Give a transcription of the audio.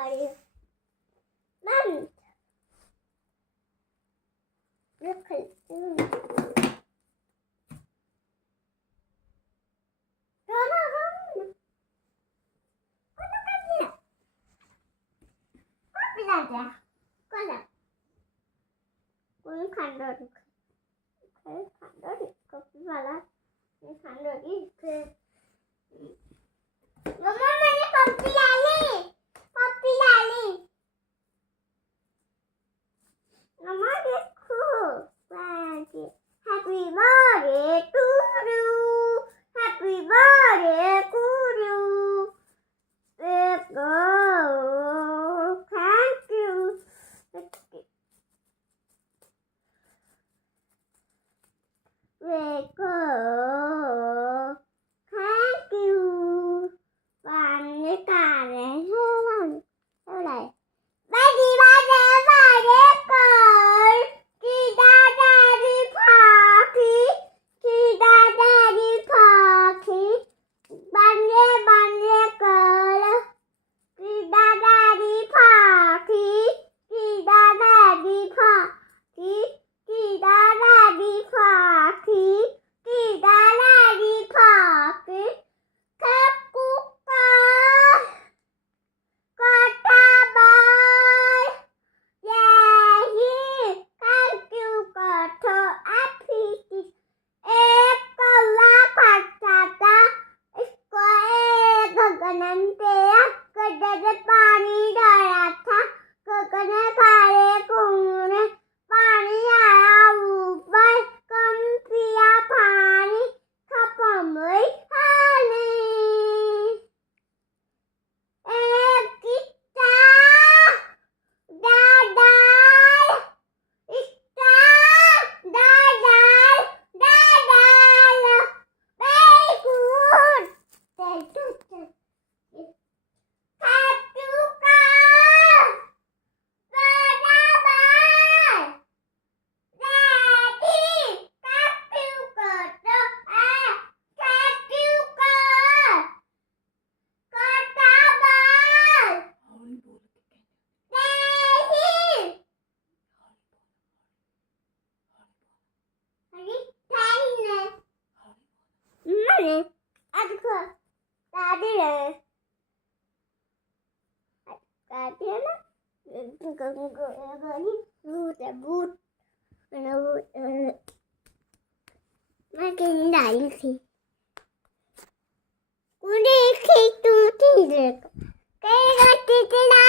Mom, look at Con khăn rồi, khăn đó thì có cái vào đó, khăn rồi đi. Mama મને પપ્પી લાલી મમ્મા દેખો બાજી happy birthday to you happy birthday to you thank you વેકો thank you bạn với cả này sao này ba đi cởi đi ra đi phá khí đi ra đi phá khí bạn nghe cởi đi ra đi phá khí đi ra đi phá khí đi ra đi phá khí đi ra đi phá khí các quốc ca ta bay yeah yeah thank you for the happy ek la patata इसको एक गगन पे गड्ढे पानी डाला था गगन खाए कुएं पानी आया ऊपर कम पिया पानी खपम गई हानी एक किस्सा दादाल किस्सा दादाल very good Katuka Bye Daddy Katuka Katuka Katabal Daddy Hari Tane Mane Adko Daddy Daddy na Boot Makin dai si Kundi ki tu ti de Kai ga ti ti na